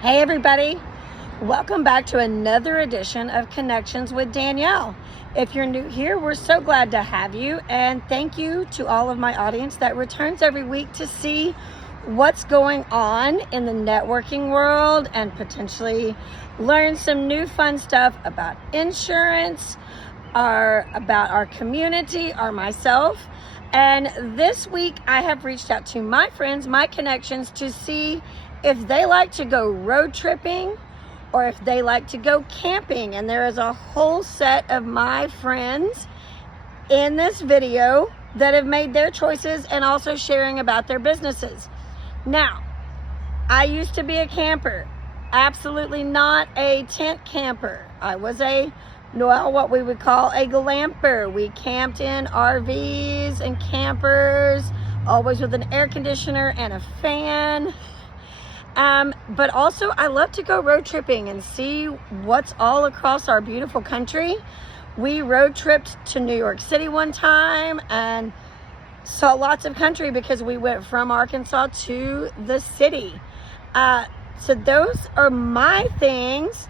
Hey everybody, welcome back to another edition of Connections with Danielle. If you're new here, we're so glad to have you, and thank you to all of my audience that returns every week to see what's going on in the networking world and potentially learn some new fun stuff about insurance, about our community, or myself. And this week I have reached out to my friends, my connections, to see if they like to go road tripping or if they like to go camping. And there is a whole set of my friends in this video that have made their choices and also sharing about their businesses. Now, I used to be a camper, absolutely not a tent camper. I was what we would call a glamper. We camped in RVs and campers, always with an air conditioner and a fan. But also I love to go road tripping and see what's all across our beautiful country. We road tripped to New York City one time and saw lots of country because we went from Arkansas to the city. So those are my things.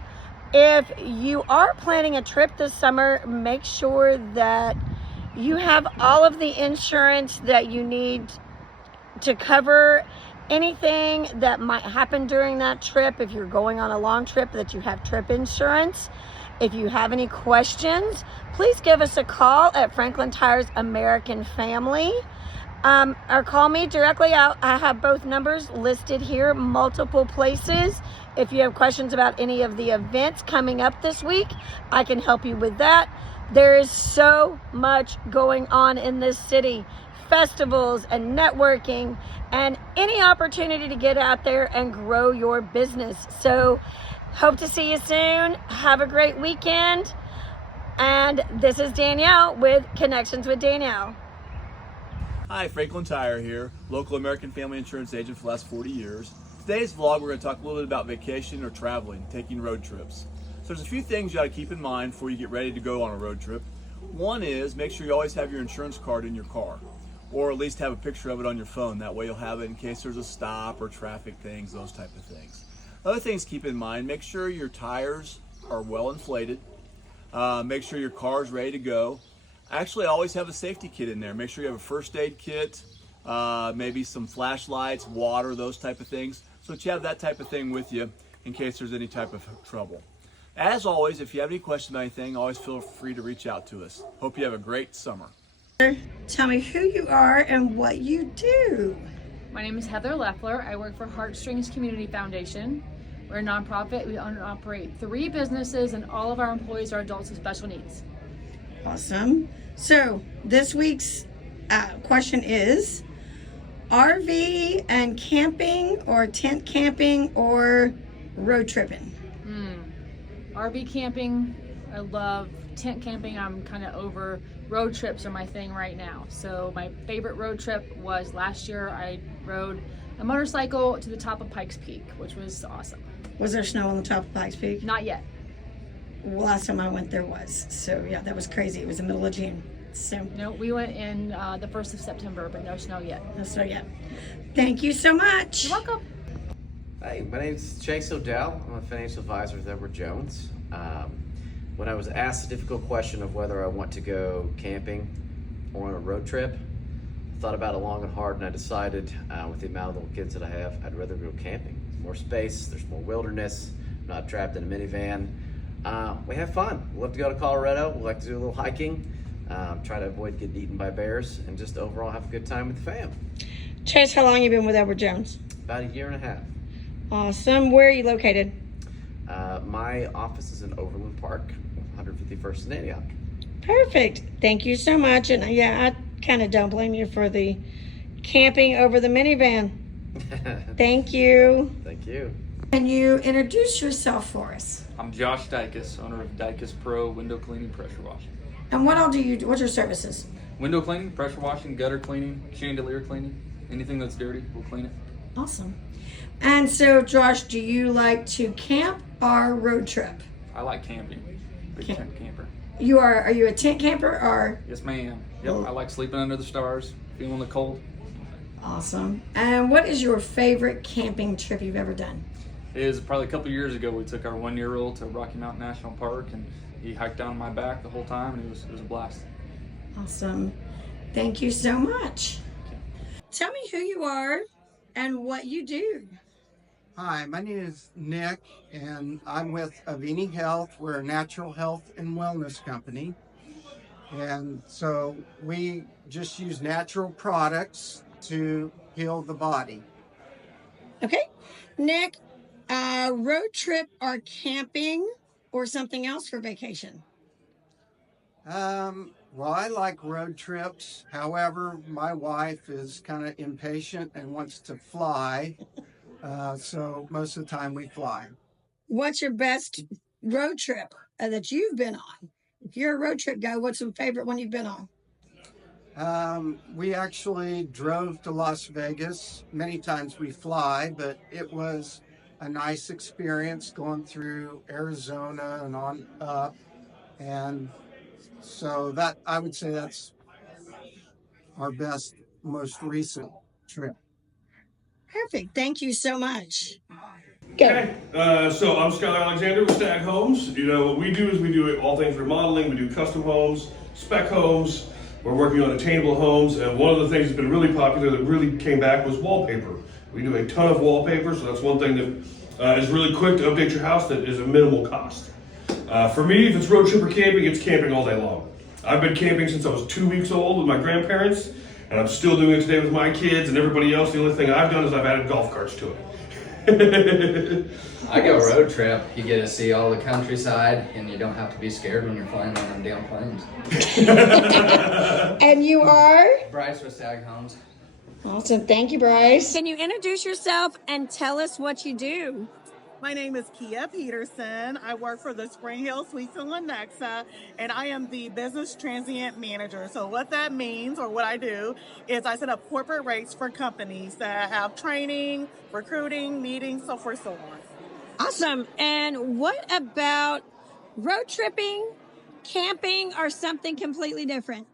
If you are planning a trip this summer, make sure that you have all of the insurance that you need to cover anything that might happen during that trip. If you're going on a long trip, that you have trip insurance. If you have any questions, please give us a call at Franklin Tire's American Family, or call me directly out. I have both numbers listed here, multiple places. If you have questions about any of the events coming up this week, I can help you with that. There is so much going on in this city. Festivals and networking and any opportunity to get out there and grow your business. So hope to see you soon. Have a great weekend. And this is Danielle with Connections with Danielle. Hi, Franklin Tire here, local American Family Insurance agent for the last 40 years. Today's vlog, we're going to talk a little bit about vacation or traveling, taking road trips. So there's a few things you got to keep in mind before you get ready to go on a road trip. One is make sure you always have your insurance card in your car, or at least have a picture of it on your phone. That way you'll have it in case there's a stop or traffic things, those type of things. Other things to keep in mind, make sure your tires are well inflated. Make sure your car's ready to go. Actually, always have a safety kit in there. Make sure you have a first aid kit, maybe some flashlights, water, those type of things, so that you have that type of thing with you in case there's any type of trouble. As always, if you have any questions about anything, always feel free to reach out to us. Hope you have a great summer. Tell me who you are and what you do. My name is Heather Leffler. I work for Heartstrings Community Foundation. We're a nonprofit. We own and operate 3 businesses, and all of our employees are adults with special needs. Awesome. So this week's question is RV and camping, or tent camping, or road tripping? RV camping, I love. Tent camping, I'm kind of over. Road trips are my thing right now. So my favorite road trip was last year. I rode a motorcycle to the top of Pikes Peak, which was awesome. Was there snow on the top of Pikes Peak? Not yet. Well, last time I went there was. So yeah, that was crazy. It was the middle of June. So No, we went in the 1st of September, but no snow yet. no snow yet. Thank you so much. You're welcome. Hey, my name's Chase O'Dell. I'm a financial advisor with Edward Jones. When I was asked the difficult question of whether I want to go camping or on a road trip, I thought about it long and hard, and I decided with the amount of little kids that I have, I'd rather go camping. There's more space, there's more wilderness, I'm not trapped in a minivan. We have fun. We love to go to Colorado. We like to do a little hiking, try to avoid getting eaten by bears, and just overall have a good time with the fam. Chase, how long have you been with Edward Jones? About a year and a half. Awesome. Where are you located? My office is in Overland Park, 151st and Antioch. Perfect. Thank you so much. And yeah, I kind of don't blame you for the camping over the minivan. Thank you. Thank you. Can you introduce yourself for us? I'm Josh Dykus, owner of Dykus Pro Window Cleaning, Pressure Washing. And what all do you do? What's your services? Window cleaning, pressure washing, gutter cleaning, chandelier cleaning. Anything that's dirty, we'll clean it. Awesome. And so, Josh, do you like to camp or road trip? I like camping. Big tent camper. Are you a tent camper or? Yes, ma'am. Yep, I like sleeping under the stars, feeling the cold. Awesome. And what is your favorite camping trip you've ever done? is probably a couple years ago. We took our 1-year-old to Rocky Mountain National Park, and he hiked down my back the whole time, and it was a blast. Awesome. Thank you so much. Tell me who you are and what you do. Hi, my name is Nick, and I'm with Avini Health. We're a natural health and wellness company. And so we just use natural products to heal the body. Okay. Nick, road trip or camping or something else for vacation? Well, I like road trips. However, my wife is kind of impatient and wants to fly. So most of the time we fly. What's your best road trip that you've been on? If you're a road trip guy, what's the favorite one you've been on? We actually drove to Las Vegas. Many times we fly, but it was a nice experience going through Arizona and on up. And so that, I would say that's our best, most recent trip. Perfect. Thank you so much. Okay, so I'm Skylar Alexander with Stag Homes. You know, what we do is we do all things remodeling. We do custom homes, spec homes. We're working on attainable homes. And one of the things that's been really popular that really came back was wallpaper. We do a ton of wallpaper, so that's one thing that is really quick to update your house that is a minimal cost. For me, if it's road trip or camping, it's camping all day long. I've been camping since I was 2 weeks old with my grandparents, and I'm still doing it today with my kids and everybody else. The only thing I've done is I've added golf carts to it. I go road trip. You get to see all the countryside, and you don't have to be scared when you're flying on them damn planes. And you are? Bryce with Stag Homes. Awesome. Thank you, Bryce. Can you introduce yourself and tell us what you do? My name is Kia Peterson. I work for the Spring Hill Suites in Lenexa, and I am the business transient manager. So what that means, or what I do, is I set up corporate rates for companies that have training, recruiting, meetings, so forth, so on. Awesome. And what about road tripping, camping, or something completely different?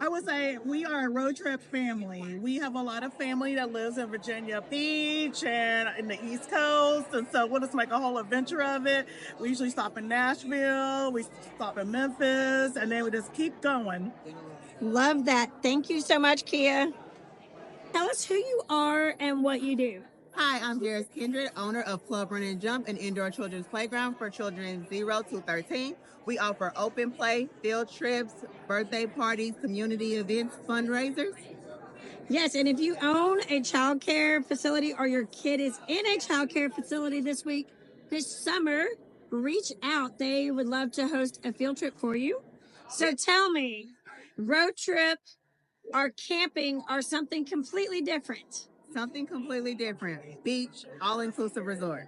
I would say we are a road trip family. We have a lot of family that lives in Virginia Beach and in the East Coast, and so we'll just make a whole adventure of it. We usually stop in Nashville, we stop in Memphis, and then we just keep going. Love that. Thank you so much, Kia. Tell us who you are and what you do. Hi, I'm Jairus Kindred, owner of Club Run and Jump, an indoor children's playground for children 0 to 13. We offer open play, field trips, birthday parties, community events, fundraisers. Yes, and if you own a child care facility or your kid is in a child care facility this summer, reach out. They would love to host a field trip for you. So tell me, road trip or camping or something completely different? Something completely different. Beach, all-inclusive resort.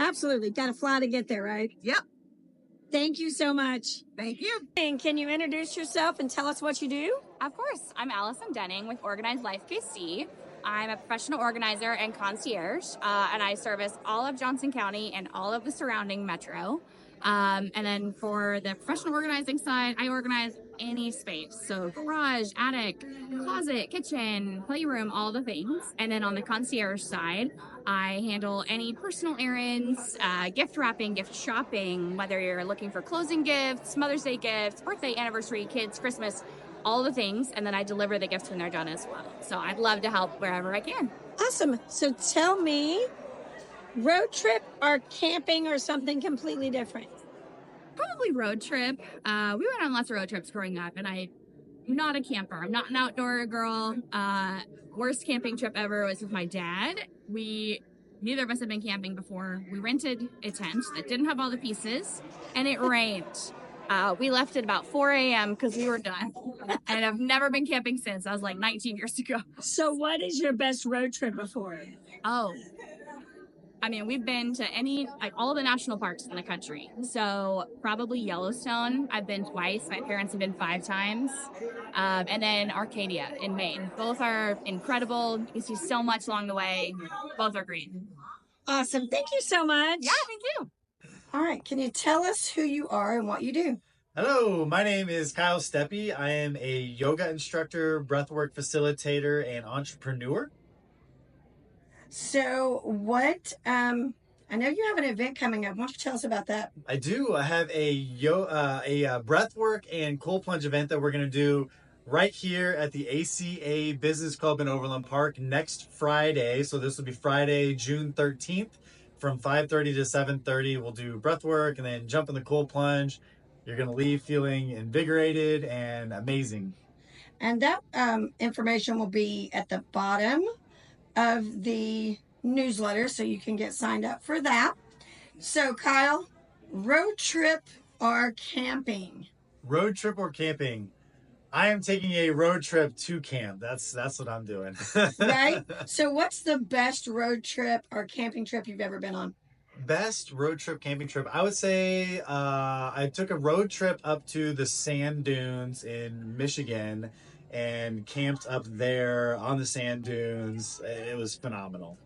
Absolutely. Got to fly to get there, right? Yep. Thank you so much. Thank you. And can you introduce yourself and tell us what you do? Of course. I'm Allison Denning with Organized Life KC. I'm a professional organizer and concierge, and I service all of Johnson County and all of the surrounding metro. And then for the professional organizing side, I organize any space. So garage, attic, closet, kitchen, playroom, all the things. And then on the concierge side, I handle any personal errands, gift wrapping, gift shopping, whether you're looking for closing gifts, Mother's Day gifts, birthday, anniversary, kids, Christmas, all the things. And then I deliver the gifts when they're done as well. So I'd love to help wherever I can. Awesome. So tell me, road trip or camping or something completely different? Probably road trip. We went on lots of road trips growing up, and I'm not a camper. I'm not an outdoor girl. Worst camping trip ever was with my dad. Neither of us had been camping before. We rented a tent that didn't have all the pieces, and it rained. We left at about 4 a.m. because we were done. And I've never been camping since. That was like 19 years ago. So what is your best road trip before? Oh, I mean, we've been to all the national parks in the country. So probably Yellowstone. I've been twice. My parents have been 5 times. And then Arcadia in Maine. Both are incredible. You see so much along the way. Both are great. Awesome. Thank you so much. Yeah, thank you. All right. Can you tell us who you are and what you do? Hello, my name is Kyle Steppe. I am a yoga instructor, breathwork facilitator, and entrepreneur. So what I know you have an event coming up. Why don't you tell us about that? I do. I have a breathwork and cold plunge event that we're going to do right here at the ACA Business Club in Overland Park next Friday. So this will be Friday, June 13th from 5:30 to 7:30. We'll do breathwork and then jump in the cold plunge. You're going to leave feeling invigorated and amazing. And that information will be at the bottom of the newsletter, so you can get signed up for that. So, Kyle, road trip or camping? Road trip or camping? I am taking a road trip to camp. That's what I'm doing. Right? So, what's the best road trip or camping trip you've ever been on? Best road trip, camping trip. I would say I took a road trip up to the sand dunes in Michigan and camped up there on the sand dunes. It was phenomenal.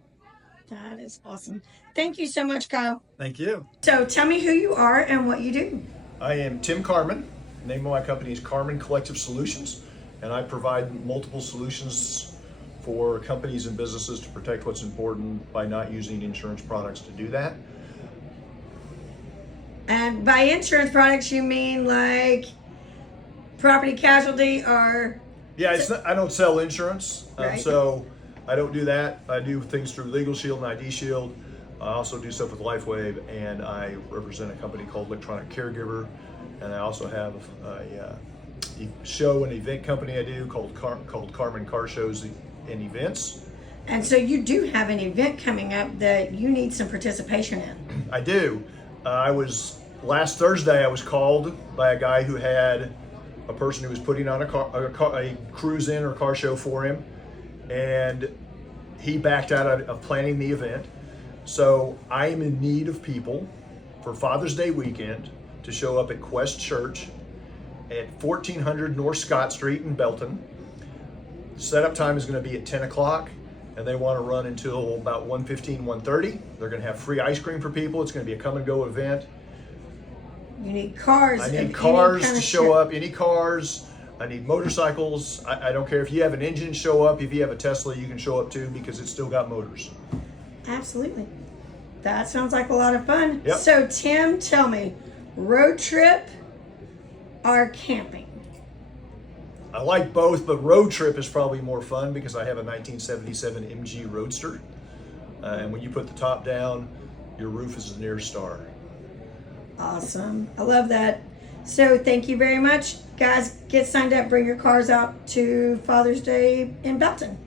That is awesome. Thank you so much, Kyle. Thank you. So, tell me who you are and what you do. I am Tim Carmen. The name of my company is Carmen Collective Solutions, and I provide multiple solutions for companies and businesses to protect what's important by not using insurance products to do that. And by insurance products, you mean like property casualty or? Yeah, it's not, I don't sell insurance, Right. so I don't do that. I do things through Legal Shield and ID Shield. I also do stuff with LifeWave, and I represent a company called Electronic Caregiver. And I also have a show and event company I do called Carmen Car Shows and Events. And so you do have an event coming up that you need some participation in. I do. Last Thursday I was called by a guy who had a person who was putting on a cruise in or car show for him, and he backed out of planning the event. So I am in need of people for Father's Day weekend to show up at Quest Church at 1400 North Scott Street in Belton. Setup time is going to be at 10 o'clock, and they want to run until about 1:15, 1:30. They're going to have free ice cream for people. It's going to be a come and go event. You need cars. I need cars to show up, any cars. I need motorcycles. I don't care if you have an engine, show up. If you have a Tesla, you can show up too, because it's still got motors. Absolutely. That sounds like a lot of fun. Yep. So Tim, tell me, road trip or camping? I like both, but road trip is probably more fun because I have a 1977 MG Roadster. And when you put the top down, your roof is the nearest star. Awesome. I love that. So thank you very much. Guys, get signed up. Bring your cars out to Father's Day in Belton.